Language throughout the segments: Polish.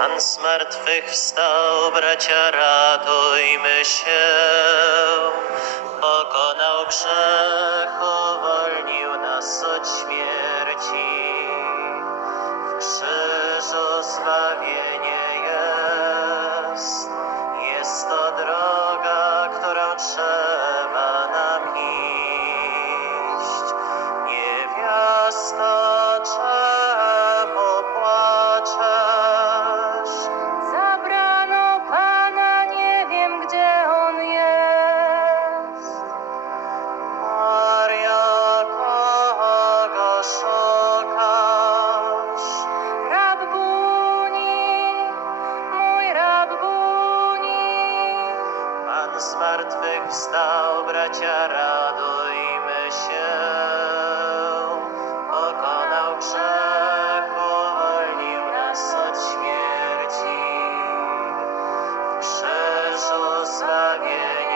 Pan z martwych wstał, bracia, radujmy się. Pokonał grzech, uwolnił nas od śmierci. W krzyżu zbawienie jest. Wstał, bracia, radujmy się. Pokonał grzech, uwolnił nas od śmierci. W krzyżu zbawienie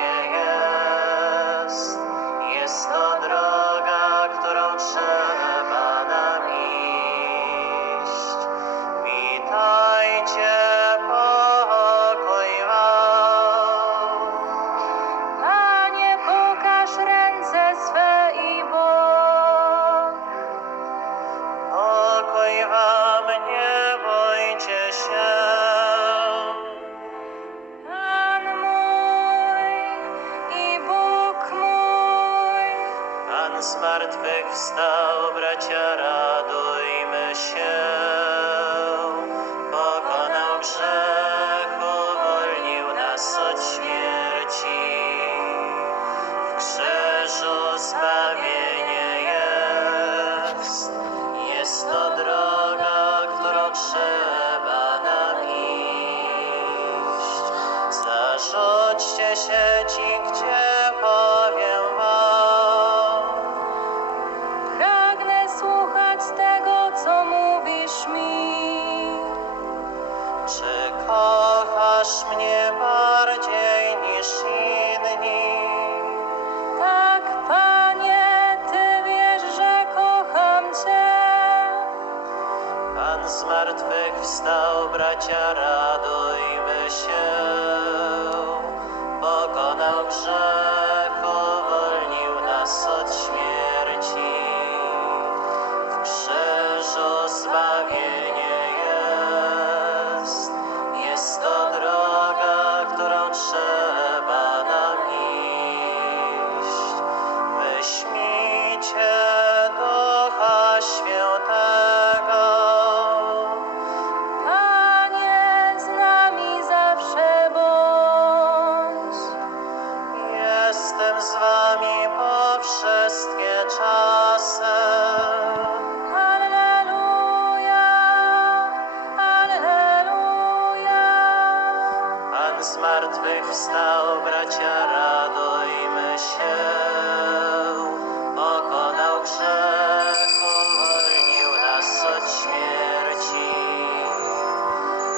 martwych wstał, bracia, radujmy się. Pokonał grzech, uwolnił nas od śmierci. W krzyżu zbawienie jest. Jest to droga, którą trzeba nam iść. Sieci, bracia, radujmy się. Wstał, bracia, radujmy się. Pokonał grzech, uwolnił nas od śmierci.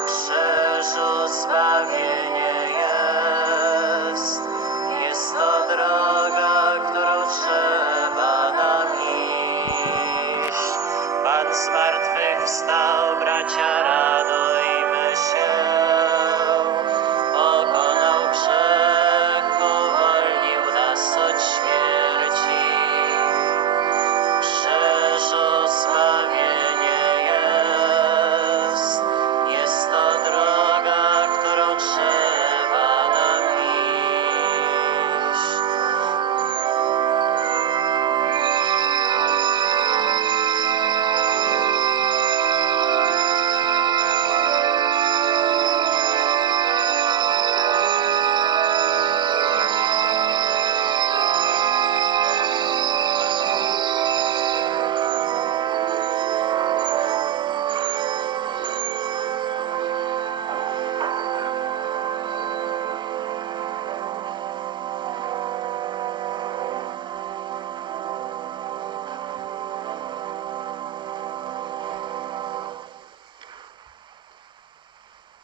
Krzyżu zbawienie jest. Jest to droga, którą trzeba nam iść. Pan z martwych wstał, bracia,